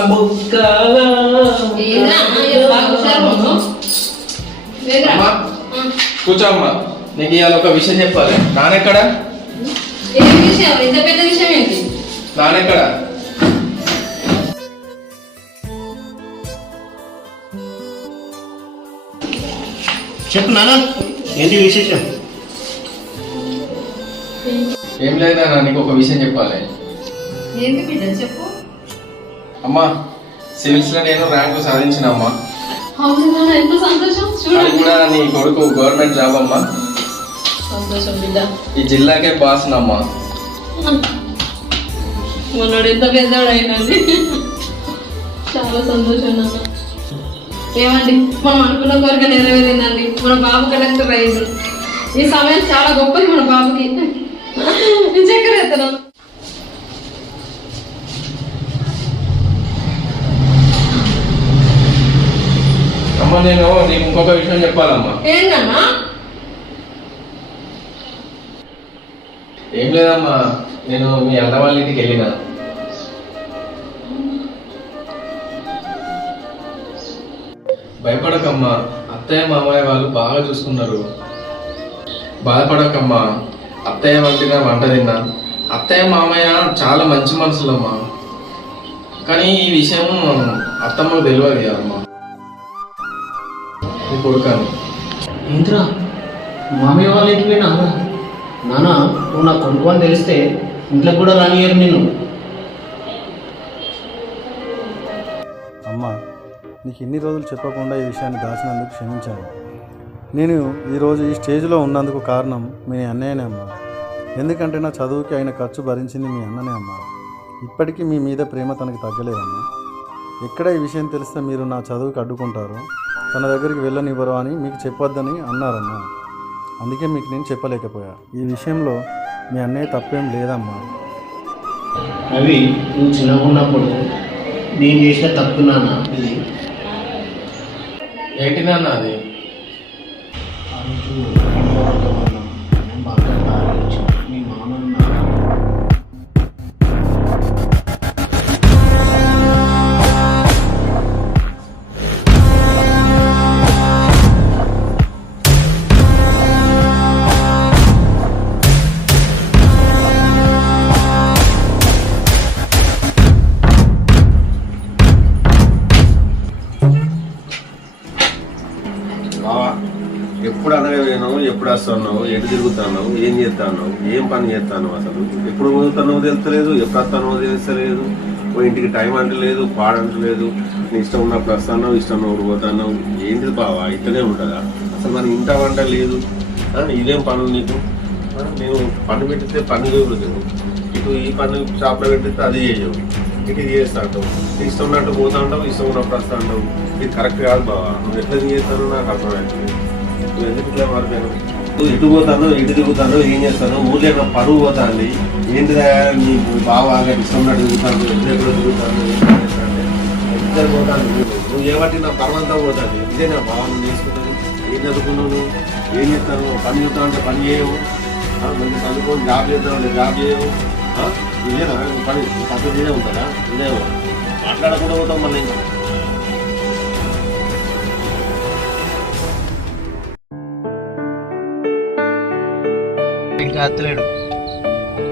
అమ్మా కూర్చో అమ్మా, నీకు ఇవాళ ఒక విషయం చెప్పాలి. నానెక్కడ? నానెక్కడ? చెప్పు నాన్న, ఏంటి విశేషం? ఏం లేదా, నీకు ఒక విషయం చెప్పాలి. చెప్పు. అమ్మా, సివిల్స్ లో నేను ర్యాంకు సాధించిన అమ్మా. ఎంత సంతోషం. అది కూడా నీ కొడుకు గవర్నమెంట్ జాబ్ అమ్మా. సంతోషం బిడ్డ. ఈ జిల్లాకే బాస్ అమ్మా. మనోడు ఎంత పెద్దవాడు అయినండి. చాలా సంతోషం నాన్న. ఏమండి, మనం అనుకున్న కోరిక నెరవేరిందండి. మన బాబు కలెక్టర్ అయింది. ఈ సమయం చాలా గొప్పది మన బాబుకి. చక్కెర ఎత్తనం. అమ్మ, నేను నీకు ఇంకొక విషయం చెప్పాలమ్మా. ఏంటన్నా? ఏం లేదమ్మా, నేను మీ అన్న వాళ్ళ ఇంటికి వెళ్ళినా. భయపడకమ్మా, అత్తయ్య మామయ్య వాళ్ళు బాగా చూసుకున్నారు. బాధపడకమ్మా, అత్తయ్య వంటిన వంట తిన్నా. అత్తయ్య మామయ్య చాలా మంచి మనుషులమ్మా. కానీ ఈ విషయం అత్తమ్మకు తెలియదు అమ్మా. నీ కొడుకాను. ఏంట్రా మామయ్య వాళ్ళ ఇంటికి పోయినా? నాన్న, నువ్వు నా కొడుకు అని తెలిస్తే ఇంట్లో కూడా రానియరు నేను. అమ్మా, నీకు ఇన్ని రోజులు చెప్పకుండా ఈ విషయాన్ని దాచినందుకు క్షమించాను. నేను ఈరోజు ఈ స్టేజ్లో ఉన్నందుకు కారణం మీ అన్నయ్యనే అమ్మా. ఎందుకంటే నా చదువుకి అయిన ఖర్చు భరించింది మీ అన్ననే అమ్మా. ఇప్పటికీ మీ మీద ప్రేమ తనకి తగ్గలేదమ్మా. ఎక్కడ ఈ విషయం తెలిస్తే మీరు నా చదువుకి అడ్డుకుంటారు, తన దగ్గరికి వెళ్ళనివ్వరు అని మీకు చెప్పొద్దని అన్నారమ్మా. అందుకే మీకు నేను చెప్పలేకపోయా. ఈ విషయంలో మీ అన్నయ్య తప్పేం లేదమ్మా. అవి నువ్వు చిన్నగా ఉన్నప్పుడు నేను చేసిన తప్పు నాన్న. ఇది ఏంటి నాన్న అది? మీ మామన్న ఎప్పుడు అనగాను, ఎప్పుడు వస్తున్నావు, ఎటు తిరుగుతున్నావు, ఏం చేస్తున్నావు, ఏం పని చేస్తాను, అసలు ఎప్పుడు పోతున్నావు తెలుస్తలేదు, ఎప్పుడు వస్తున్నావు తెలుస్తలేదు. ఇంటికి టైం అంటలేదు, పాడంటలేదు. నీ ఇష్టం ఉన్నప్పుడు వస్తున్నావు, ఇష్టం ఉన్నప్పుడు పోతున్నావు. ఏంటిది బావా, ఇట్లనే ఉంటుందా? అసలు మన ఇంట వంట లేదు. ఇదేం పనులు నీకు? నేను పని పెట్టితే పని చేయలేదు, ఇటు ఈ పని షాప్లో పెట్టిస్తే అది చేయవు, ఇటు ఇది చేస్తా అంటావు. నీ ఇష్టం ఉన్నట్టు పోతా అంటావు, ఇష్టం ఉన్నప్పుడు వస్తా అంటావు. ఇది కరెక్ట్ కాదు బావా. నువ్వు ఎట్లా చేస్తానో నాకు అర్థమవుతుంది. నువ్వు ఎందుకు ఇట్లా మారిపోయాను? నువ్వు ఇటు పోతాను, ఇటు తిరుగుతాను, ఏం చేస్తాను? ఊళ్ళో పరువు పోతాంది. ఏంటిదా నీ బాగా ఇష్టం ఉన్నట్టు తిరుగుతాను, ఎక్కడెక్కడో తిరుగుతాను, ఇద్దరు పోతాను. నువ్వు ఏమంటే నా పర్వంతా పోతాను. ఇదే నా బావ. నువ్వు చేసుకుంటాను. ఏం చదువుకున్నావు, నువ్వు ఏం చేస్తాను? పని చేస్తావు అంటే పని చేయవు, మంచి చదువుకొని జాబ్ చేద్దాం అంటే జాబ్ చేయవు. ఇదేనా పని? పద్ధతి ఇదే ఉంటుందా? ఇదేమో మాట్లాడకుండా పోతాం మళ్ళీ. ఇంకా అత్తలేడు.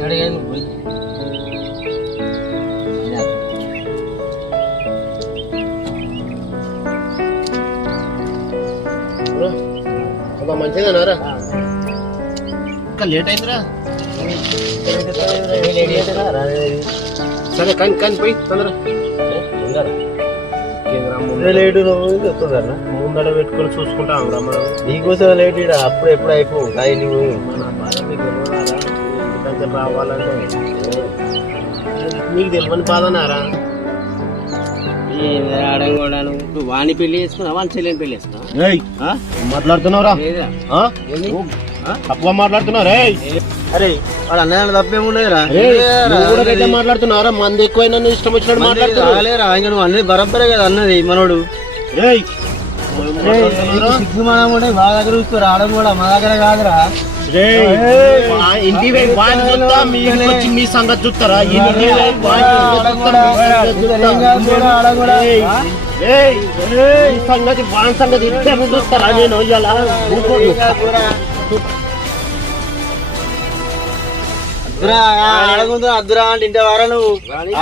అడిగాను పోయి మంచిగానారా? ఇంకా లేట్ అయిందిరా. సరే కానీ కానీ పోయి తొందర లేటు. నువ్వు చెప్తుందన్నా ముందర పెట్టుకొని చూసుకుంటాం రా మనం. నీకోసం లేట్ ఇడ అప్పుడు ఎప్పుడు అయిపోయి నువ్వు మన బాధ మీకు తెలియదారా? ఎందుకంటే రావాలంటే నీకు తెలియని బాధనారా? ఆడంగోడాను నువ్వు వాణి పెళ్లి చేసుకున్నావు, వాని చెల్లిని పెళ్లి చేసుకున్నావు. మాట్లాడుతున్నావురా? తప్పుగా మాట్లాడుతున్నారా? అరే వాడు అన్నదాన్ని తప్పేముండేరా? మాట్లాడుతున్నారా? మంది ఎక్కువైనా ఇష్టం వచ్చినట్టు మాట్లాడలేరా? ఇంకా నువ్వు అన్నది బరబ్బరే కదా అన్నది మనోడు. సిగ్గు మనం ఉండే మా దగ్గర చూసుకోరా, ఆడం కూడా మా దగ్గర కాదురా. ఇంటి వైపు వాడిని చూస్తా, మీ ఇంటికి వచ్చి మీ సంగతి చూస్తారా? ఈ సంగతి వాని సంగతి ఇద్దరు చూస్తారా? నేను ఇలా అడగుందో అద్దురా అంటే ఇంటి వారా నువ్వు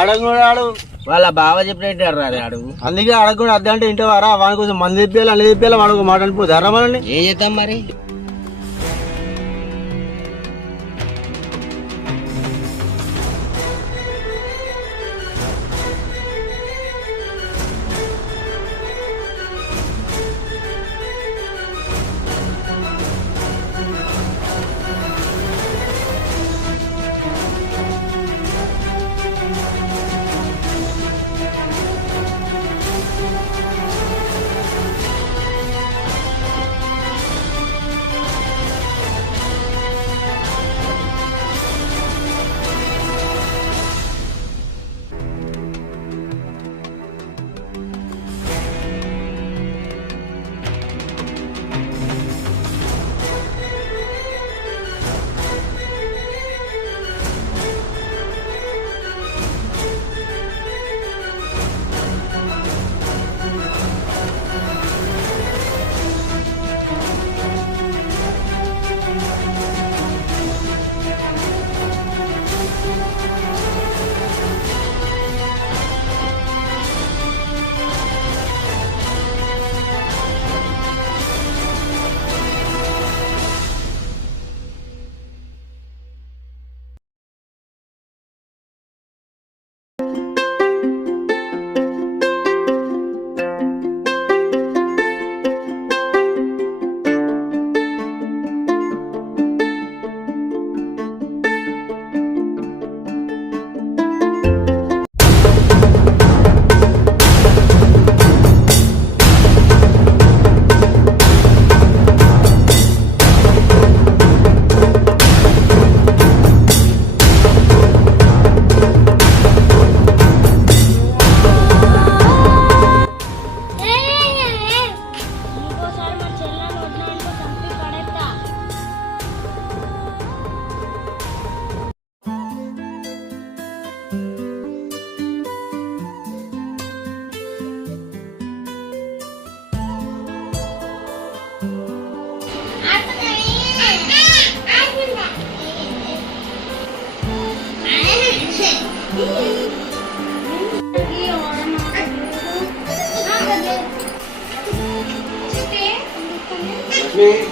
అడగు వాళ్ళ బావ చెప్పినట్టు అడుగు. అందుకే అడగకుండా అద్దె అంటే ఇంటి వారా? వాని కోసం మంది తెప్పియాలి, అన్ని తెప్పియాలి, వాడు మాట అనిపోతారా మనల్ని? ఏం చేద్దాం మరి?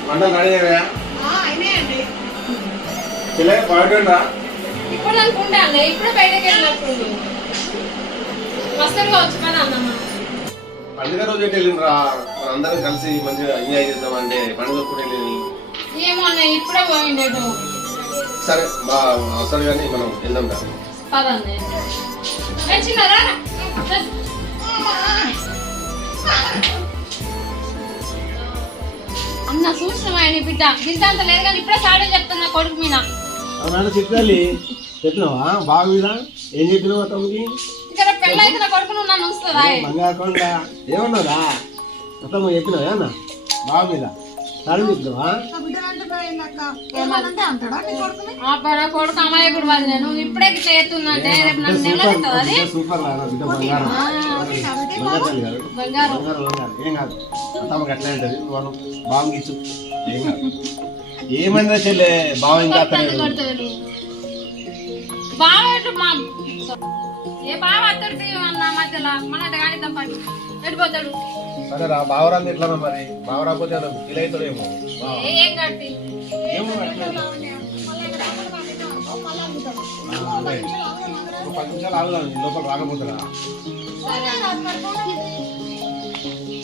వంటలు రెడీ అయ్యా? పిల్లలు బాగుంటుందా? ఇప్పుడు అనుకుంటా అన్న, ఇప్పుడు బయటకి వెళ్ళినప్పుడు వస్తారు కావచ్చు కదా అన్నమ్మ. పండుగ రోజు ఎటు వెళ్ళిండ్రా? అందరం కలిసి మంచిగా ఎంజాయ్ చేద్దాం అంటే పండుగ కూడా వెళ్ళి ఏమో అన్న, ఇప్పుడే పోయిండేటు. సరే వస్తారు కానీ మనం వెళ్దాం రా. పదండి చిన్నరా అన్న చూసినామా ఆయన బిడ్డ బిడ్డ అంత లేదు కానీ ఇప్పుడే సాడే చెప్తున్నా కొడుకు మీద. అవునా చెప్పాలి? చెప్పినావా బాగా మీద? ఏం చెప్పినావు అతనికి? ఇక్కడ పెళ్ళి అయితే నా కొడుకు నువ్వు నన్ను ఉంచుతుందా? మంగాకుండా ఏమన్నారా? అతను చెప్పినావా అన్న బాగా మీద? సరే చెప్తావా? కొడుకు అమాయకుడు వాది, నేను ఇప్పుడే ఇట్లా ఎత్తున్నా అంటే రేపు నన్ను నిలబెడతావు. అది సూపర్ బిడ్డ బంగారం బంగారు బంగారం బంగారం ఏం కాదు. అతమ్మకి ఎట్లా ఉంటుంది వాళ్ళు బాగా ఇచ్చు ఏం కాదు. ఏమైందా చెల్లె బాగా ఇంకా కొడతాడు బాగా మా ఏ బాగా అత్తడు అన్న మధ్యలో మన కానిద్దాం పని ఎడిపోతాడు. సరే రా బావరాంది ఎట్లా మరి? బావ రాకపోతే ఫీల్ అవుతాడేమో. ఏం కట్టి ఏమో 10 నిమిషాలు ఆగుదాం, లోపల రాకపోతారా?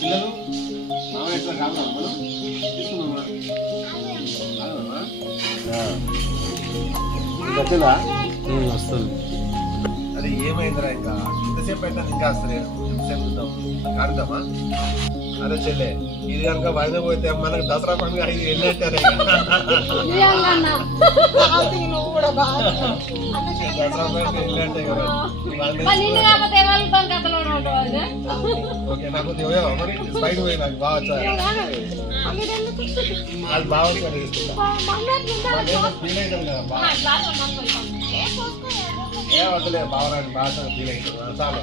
పిల్లలు మామ ఎట్లా కాదు మనం తీసుకున్నామా? వచ్చిందా? వస్తుంది. అది ఏమైందిరా? ఇంకా ఇంతసేపు అయితే ఇంకా వస్తలేదు. ఎంతసేపు చూద్దాం, కాడుదామా? అరే చెల్లె ఇది కనుక వదిన పోతే మనకు దసరా పండుగ ఇది వెళ్ళేటారే దసరా పండుగ వెళ్ళంటే కదా ఓకే నాకు మరి బయట పోయి నాకు బాగా అది బాగా ఫీల్ అవుతుంది కదా బాగా ఏ వద్దులే బాగా బాగా ఫీల్ అవుతుంది చాలు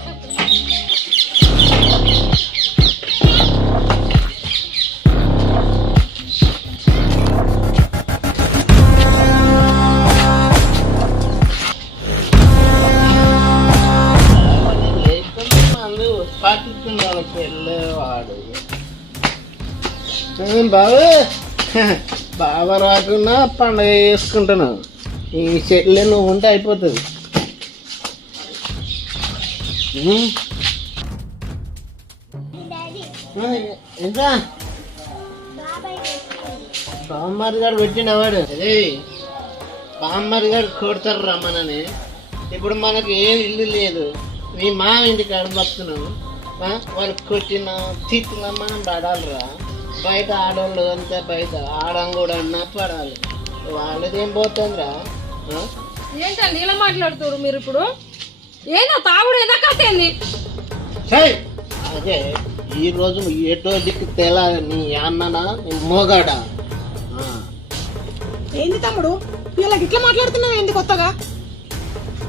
పాటిస్తున్నాడు పిల్లవాడు బాబు బాబా రాకుండా పండగ చేసుకుంటున్నావు ఈ చెల్లె నువ్వు ఉంటే అయిపోతుంది ఎంత బామ్మరి గారు పెట్టినవాడు అదే బామ్మరి గారు కొడతారు రమ్మనని ఇప్పుడు మనకు ఏం ఇల్లు లేదు మీ మామ ఇంటికి అడబడుతున్నావు వాళ్ళు కొట్టిన తిట్టిన మనం పడాలిరా బయట ఆడవాళ్ళు అంతా బయట ఆడం కూడా అన్నా పడాలి వాళ్ళదేం పోతుందిరా ఏంటండి ఇలా మాట్లాడుతారు మీరు ఇప్పుడు ఏదో తాగుడు ఏదో కట్టేంది అదే ఈ రోజు ఎటో దిక్కు తెలాలి నీ అన్ననా నీ మోగాడా ఏంది తమ్ముడు వీళ్ళకి ఇట్లా మాట్లాడుతున్నావు ఏంది కొత్తగా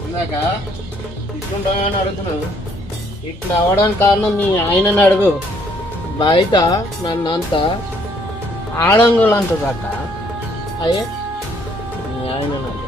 ఇందాక ఇట్లుంటామని అడుగుతున్నావు ఇట్లా అవడానికి కారణం నీ ఆయనని అడుగు బయట నన్ను అంతా ఆడంగులు అంటుందట అయ్యే నీ ఆయనని అడుగు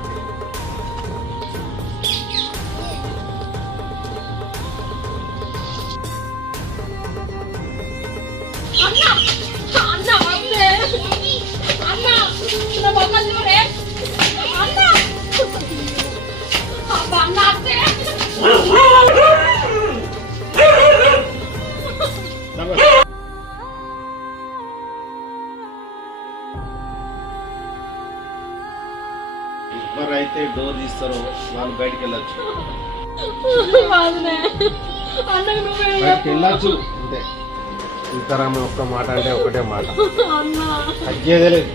ఎవరైతే డోర్ తీస్తారో వాళ్ళు బయటకు వెళ్ళొచ్చు బయటకు వెళ్ళొచ్చు అంతే ఇంతరామ ఒక్క మాట అంటే ఒకటే మాట తగ్గేదే లేదు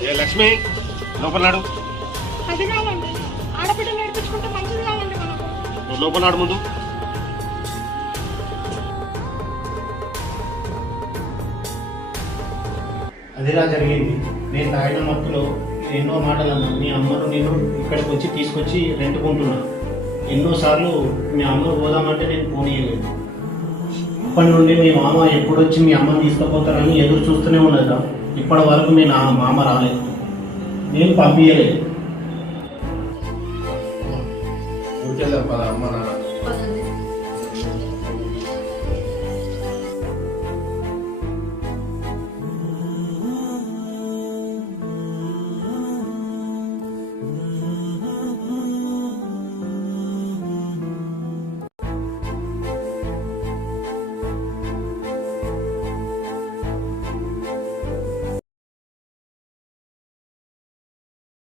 ఏ లక్ష్మి లోపల నాడు అది కాదండి ఆడబిడ్డ నేర్పించుకుంటే మంచిది కాదండి మనకు నువ్వు లోపల నాడు ముందు అదిలా జరిగింది నేను తాగిన మత్తులో ఎన్నో మాటలు అన్నా మీ అమ్మను నేను ఇక్కడికి వచ్చి తీసుకొచ్చి రెంటుకుంటున్నా ఎన్నోసార్లు మీ అమ్మను పోదామంటే నేను పోనీయలేదు అప్పటి నుండి మీ మామ ఎప్పుడు వచ్చి మీ అమ్మని తీసుకుపోతారని ఎదురు చూస్తూనే ఉన్నదా ఇప్పటి వరకు మీ నా మామ రాలేదు నేను పంపించలేదు ఊరికెళ్ళాం పద అమ్మ నాన్న